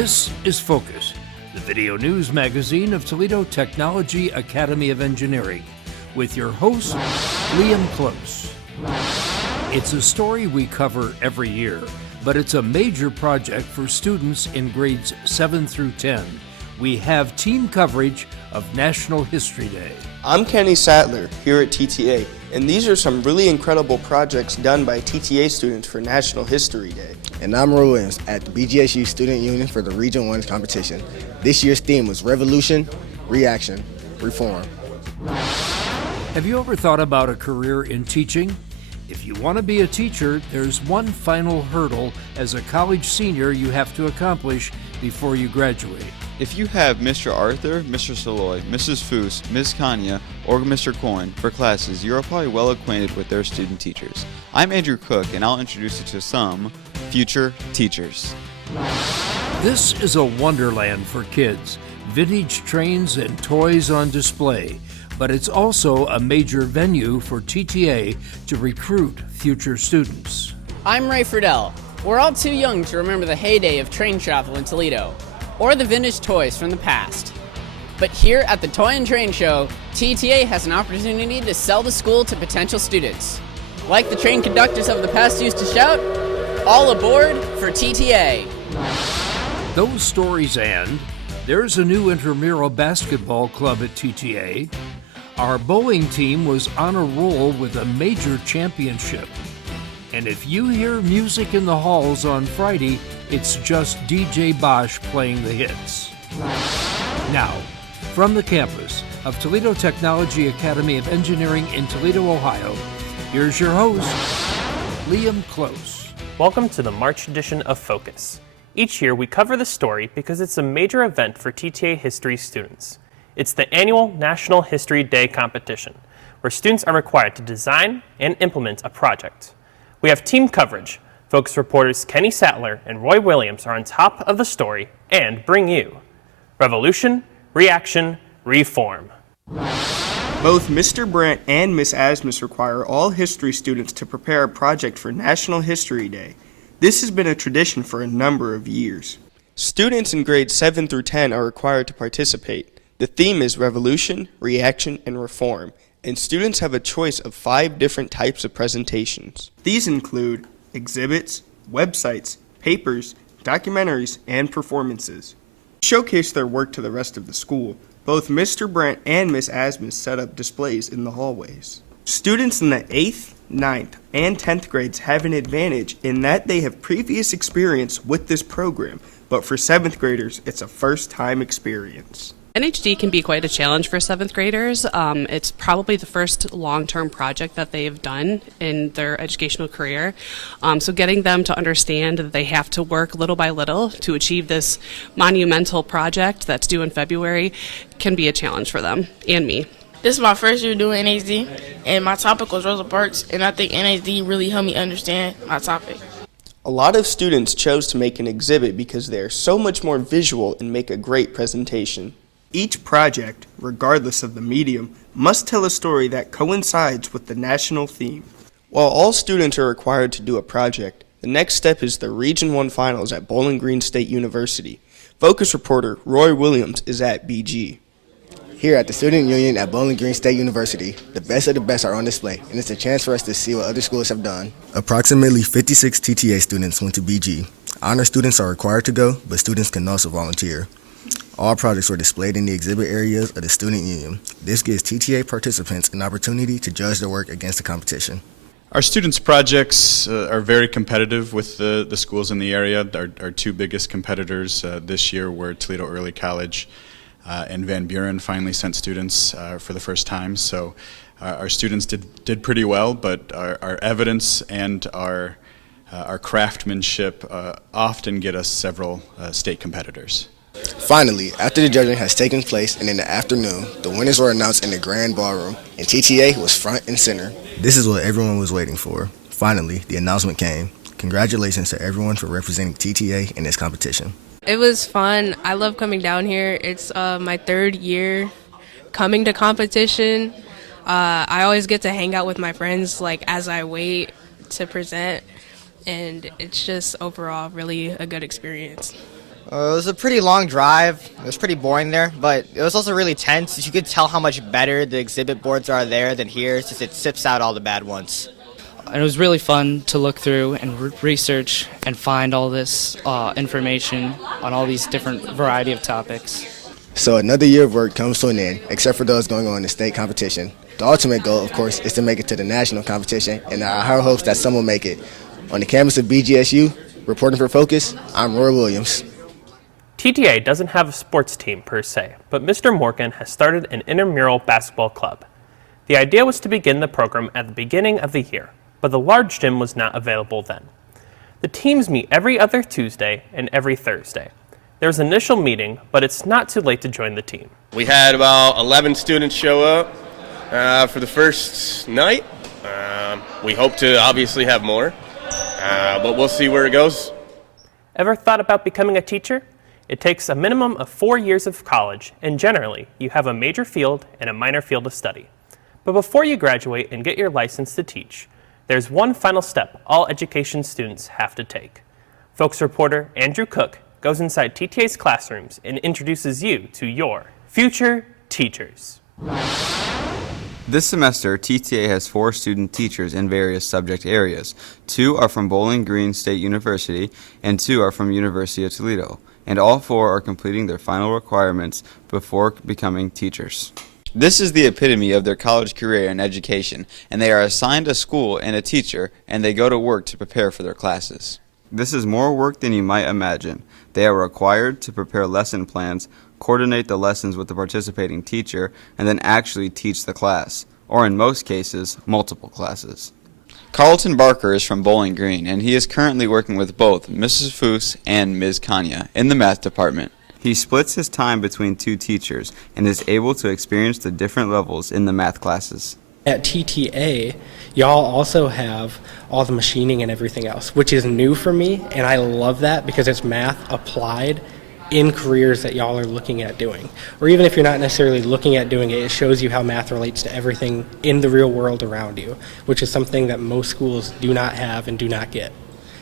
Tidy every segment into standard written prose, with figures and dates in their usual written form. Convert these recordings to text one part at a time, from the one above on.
This is Focus, the video news magazine of Toledo Technology Academy of Engineering, with your host, Liam Close. It's a story we cover every year, but it's a major project for students in grades 7 through 10. We have team coverage of National History Day. I'm Kenny Sattler here at TTA, and these are some really incredible projects done by TTA students for National History Day. And I'm Roy Williams at the BGSU Student Union for the Region 1 competition. This year's theme was Revolution, Reaction, Reform. Have you ever thought about a career in teaching? If you want to be a teacher, there's one final hurdle as a college senior you have to accomplish before you graduate. If you have Mr. Arthur, Mr. Saloy, Mrs. Foose, Ms. Kanya, or Mr. Coyne for classes, you are probably well acquainted with their student teachers. I'm Andrew Cook, and I'll introduce you to some future teachers. This is a wonderland for kids, vintage trains and toys on display, but it's also a major venue for TTA to recruit future students. I'm Ray Friedel. We're all too young to remember the heyday of train travel in Toledo, or the vintage toys from the past. But here at the Toy and Train Show, TTA has an opportunity to sell the school to potential students. Like the train conductors of the past used to shout, all aboard for TTA. Those stories end. There's a new intramural basketball club at TTA. Our bowling team was on a roll with a major championship. And if you hear music in the halls on Friday, it's just DJ Bosch playing the hits. Now, from the campus of Toledo Technology Academy of Engineering in Toledo, Ohio, here's your host, Liam Close. Welcome to the March edition of Focus. Each year we cover the story because it's a major event for TTA history students. It's the annual National History Day competition, where students are required to design and implement a project. We have team coverage. Focus reporters Kenny Sattler and Roy Williams are on top of the story and bring you Revolution, Reaction, Reform. Both Mr. Brandt and Miss Asmus require all history students to prepare a project for National History Day. This has been a tradition for a number of years. Students in grades 7 through 10 are required to participate. The theme is Revolution, Reaction, and Reform, and students have a choice of 5 different types of presentations. These include exhibits, websites, papers, documentaries, and performances. To showcase their work to the rest of the school, both Mr. Brandt and Miss Asmus set up displays in the hallways. Students in the 8th, 9th, and 10th grades have an advantage in that they have previous experience with this program, but for 7th graders, it's a first-time experience. NHD can be quite a challenge for 7th graders. It's probably the first long-term project that they've done in their educational career. So getting them to understand that they have to work little by little to achieve this monumental project that's due in February can be a challenge for them and me. This is my first year doing NHD, and my topic was Rosa Parks, and I think NHD really helped me understand my topic. A lot of students chose to make an exhibit because they are so much more visual and make a great presentation. Each project, regardless of the medium, must tell a story that coincides with the national theme. While all students are required to do a project, the next step is the Region 1 Finals at Bowling Green State University. Focus reporter Roy Williams is at BG. Here at the Student Union at Bowling Green State University, the best of the best are on display, and it's a chance for us to see what other schools have done. Approximately 56 TTA students went to BG. Honor students are required to go, but students can also volunteer. All projects were displayed in the exhibit areas of the Student Union. This gives TTA participants an opportunity to judge their work against the competition. Our students' projects are very competitive with the schools in the area. Our 2 biggest competitors this year were Toledo Early College and Van Buren finally sent students for the first time. So our students did pretty well, but our evidence and our craftsmanship often get us several state competitors. Finally, after the judging has taken place and in the afternoon, the winners were announced in the grand ballroom, and TTA was front and center. This is what everyone was waiting for. Finally, the announcement came. Congratulations to everyone for representing TTA in this competition. It was fun. I love coming down here. It's my 3rd year coming to competition. I always get to hang out with my friends as I wait to present, and it's just overall really a good experience. It was a pretty long drive. It was pretty boring there, but it was also really tense. You could tell how much better the exhibit boards are there than here, since it sips out all the bad ones. And it was really fun to look through and research and find all this information on all these different variety of topics. So another year of work comes to an end, except for those going on in the state competition. The ultimate goal, of course, is to make it to the national competition, and I have hopes that some will make it. On the campus of BGSU, reporting for Focus, I'm Roy Williams. TTA doesn't have a sports team per se, but Mr. Morgan has started an intramural basketball club. The idea was to begin the program at the beginning of the year, but the large gym was not available then. The teams meet every other Tuesday and every Thursday. There's an initial meeting, but it's not too late to join the team. We had about 11 students show up for the first night. We hope to obviously have more, but we'll see where it goes. Ever thought about becoming a teacher? It takes a minimum of 4 years of college, and generally, you have a major field and a minor field of study. But before you graduate and get your license to teach, there's one final step all education students have to take. Folks reporter Andrew Cook goes inside TTA's classrooms and introduces you to your future teachers. This semester, TTA has 4 student teachers in various subject areas. 2 are from Bowling Green State University, and 2 are from University of Toledo. And all 4 are completing their final requirements before becoming teachers. This is the epitome of their college career in education, and they are assigned a school and a teacher, and they go to work to prepare for their classes. This is more work than you might imagine. They are required to prepare lesson plans, coordinate the lessons with the participating teacher, and then actually teach the class, or in most cases, multiple classes. Carlton Barker is from Bowling Green, and he is currently working with both Mrs. Foose and Ms. Kanya in the math department. He splits his time between 2 teachers and is able to experience the different levels in the math classes. At TTA, y'all also have all the machining and everything else, which is new for me, and I love that because it's math applied in careers that y'all are looking at doing. Or even if you're not necessarily looking at doing it, it shows you how math relates to everything in the real world around you, which is something that most schools do not have and do not get.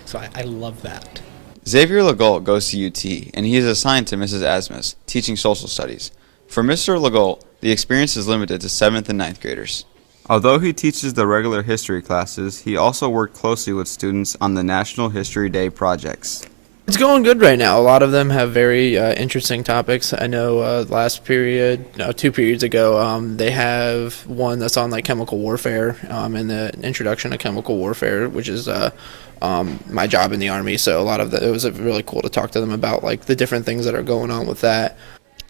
So I love that. Xavier Legault goes to UT, and he is assigned to Mrs. Asmus, teaching social studies. For Mr. Legault, the experience is limited to 7th and 9th graders. Although he teaches the regular history classes, he also worked closely with students on the National History Day projects. It's going good right now. A lot of them have very interesting topics. I know 2 periods ago, they have one that's on like chemical warfare and the introduction to chemical warfare, which is my job in the Army. So it was really cool to talk to them about like the different things that are going on with that.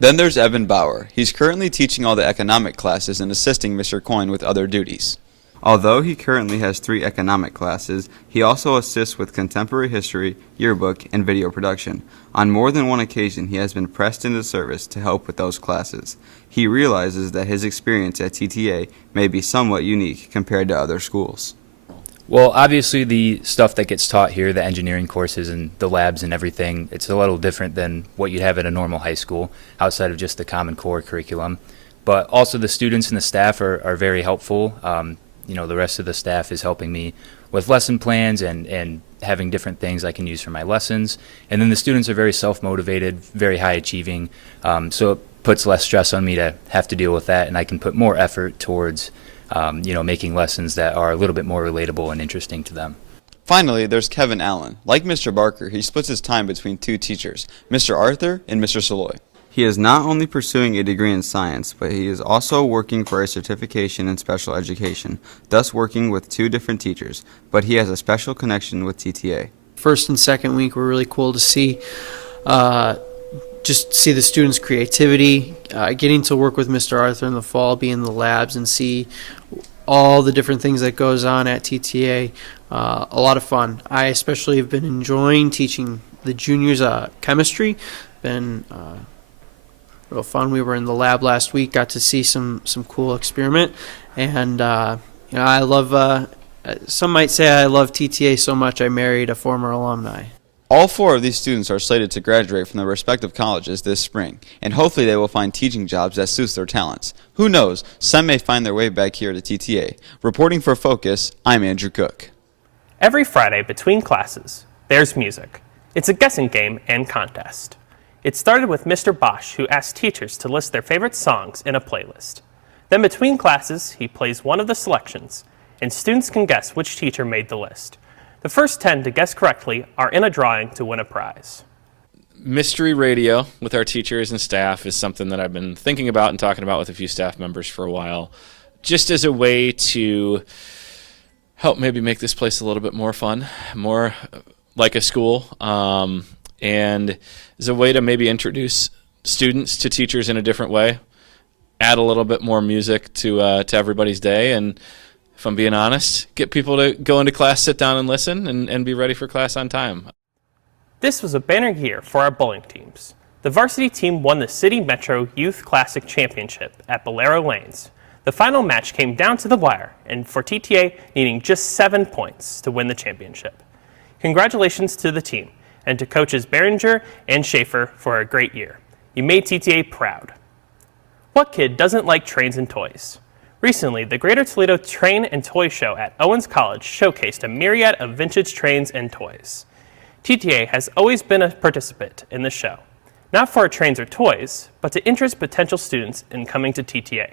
Then there's Evan Bauer. He's currently teaching all the economic classes and assisting Mr. Coyne with other duties. Although he currently has 3 economic classes, he also assists with contemporary history, yearbook, and video production. On more than one occasion, he has been pressed into service to help with those classes. He realizes that his experience at TTA may be somewhat unique compared to other schools. Well, obviously the stuff that gets taught here, the engineering courses and the labs and everything, it's a little different than what you'd have at a normal high school outside of just the Common Core curriculum. But also the students and the staff are very helpful. The rest of the staff is helping me with lesson plans and having different things I can use for my lessons. And then the students are very self-motivated, very high achieving, so it puts less stress on me to have to deal with that, and I can put more effort towards making lessons that are a little bit more relatable and interesting to them. Finally, there's Kevin Allen. Like Mr. Barker, he splits his time between 2 teachers, Mr. Arthur and Mr. Saloy. He is not only pursuing a degree in science, but he is also working for a certification in special education, thus working with 2 different teachers, but he has a special connection with TTA. First and second week were really cool to see, just see the students' creativity, getting to work with Mr. Arthur in the fall, be in the labs and see all the different things that goes on at TTA. A lot of fun. I especially have been enjoying teaching the juniors chemistry. Been real fun. We were in the lab last week, got to see some cool experiment, and I love. Some might say I love TTA so much I married a former alumni. All 4 of these students are slated to graduate from their respective colleges this spring, and hopefully they will find teaching jobs that suits their talents. Who knows, some may find their way back here to TTA. Reporting for Focus, I'm Andrew Cook. Every Friday between classes, there's music. It's a guessing game and contest. It started with Mr. Bosch, who asked teachers to list their favorite songs in a playlist. Then between classes, he plays one of the selections, and students can guess which teacher made the list. The first 10 to guess correctly are in a drawing to win a prize. Mystery radio with our teachers and staff is something that I've been thinking about and talking about with a few staff members for a while, just as a way to help maybe make this place a little bit more fun, more like a school, and as a way to maybe introduce students to teachers in a different way, add a little bit more music to everybody's day, and if I'm being honest, get people to go into class, sit down and listen, and be ready for class on time. This was a banner year for our bowling teams. The varsity team won the City Metro Youth Classic Championship at Bolero Lanes. The final match came down to the wire, and for TTA needing just 7 points to win the championship. Congratulations to the team, and to coaches Behringer and Schaefer for a great year. You made TTA proud. What kid doesn't like trains and toys? Recently, the Greater Toledo Train and Toy Show at Owens College showcased a myriad of vintage trains and toys. TTA has always been a participant in the show, not for our trains or toys, but to interest potential students in coming to TTA.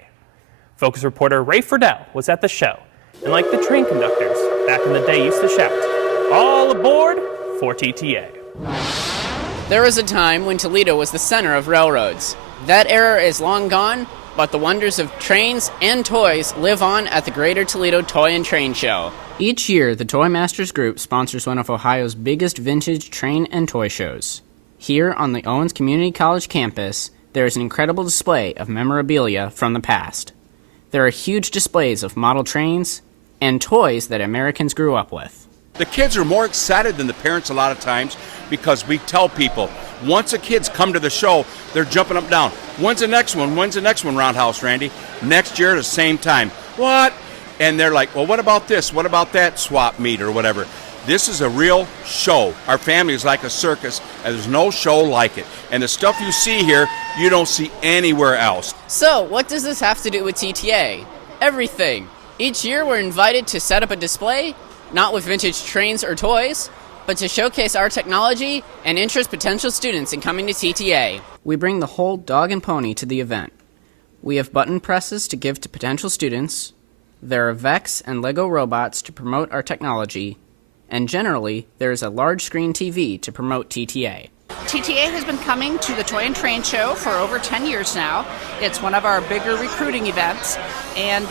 Focus reporter Ray Friedel was at the show, and like the train conductors back in the day used to shout, "All aboard for TTA." There was a time when Toledo was the center of railroads. That era is long gone, but the wonders of trains and toys live on at the Greater Toledo Toy and Train Show. Each year, the Toy Masters Group sponsors one of Ohio's biggest vintage train and toy shows. Here on the Owens Community College campus, there is an incredible display of memorabilia from the past. There are huge displays of model trains and toys that Americans grew up with. The kids are more excited than the parents a lot of times because we tell people, once the kids come to the show, they're jumping up and down. When's the next one? When's the next one, Roundhouse Randy? Next year at the same time. What? And they're like, well, what about this? What about that swap meet or whatever? This is a real show. Our family is like a circus, and there's no show like it. And the stuff you see here, you don't see anywhere else. So, what does this have to do with TTA? Everything. Each year we're invited to set up a display, not with vintage trains or toys, but to showcase our technology and interest potential students in coming to TTA. We bring the whole dog and pony to the event. We have button presses to give to potential students. There are Vex and Lego robots to promote our technology, and generally, there is a large screen TV to promote TTA. TTA has been coming to the Toy and Train Show for over 10 years now. It's one of our bigger recruiting events, and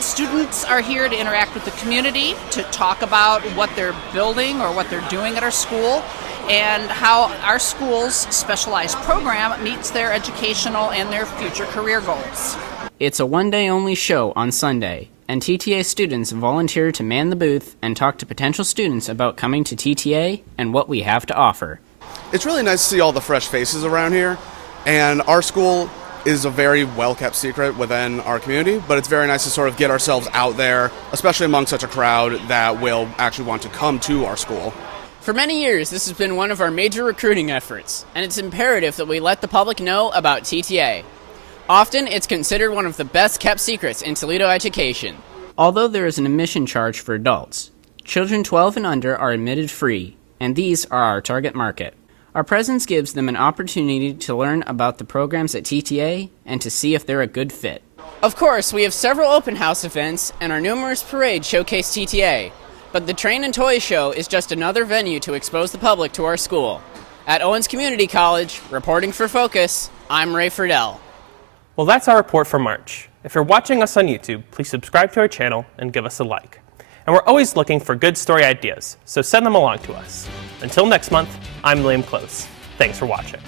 students are here to interact with the community, to talk about what they're building or what they're doing at our school, and how our school's specialized program meets their educational and their future career goals. It's a one-day-only show on Sunday, and TTA students volunteer to man the booth and talk to potential students about coming to TTA and what we have to offer. It's really nice to see all the fresh faces around here, and our school is a very well-kept secret within our community, but it's very nice to sort of get ourselves out there, especially among such a crowd that will actually want to come to our school. For many years, this has been one of our major recruiting efforts, and it's imperative that we let the public know about TTA. Often, it's considered one of the best-kept secrets in Toledo education. Although there is an admission charge for adults, children 12 and under are admitted free, and these are our target market. Our presence gives them an opportunity to learn about the programs at TTA and to see if they're a good fit. Of course, we have several open house events, and our numerous parades showcase TTA, but the Train and Toy Show is just another venue to expose the public to our school. At Owens Community College, reporting for Focus, I'm Ray Friedel. Well, that's our report for March. If you're watching us on YouTube, please subscribe to our channel and give us a like. And we're always looking for good story ideas, so send them along to us. Until next month, I'm Liam Close. Thanks for watching.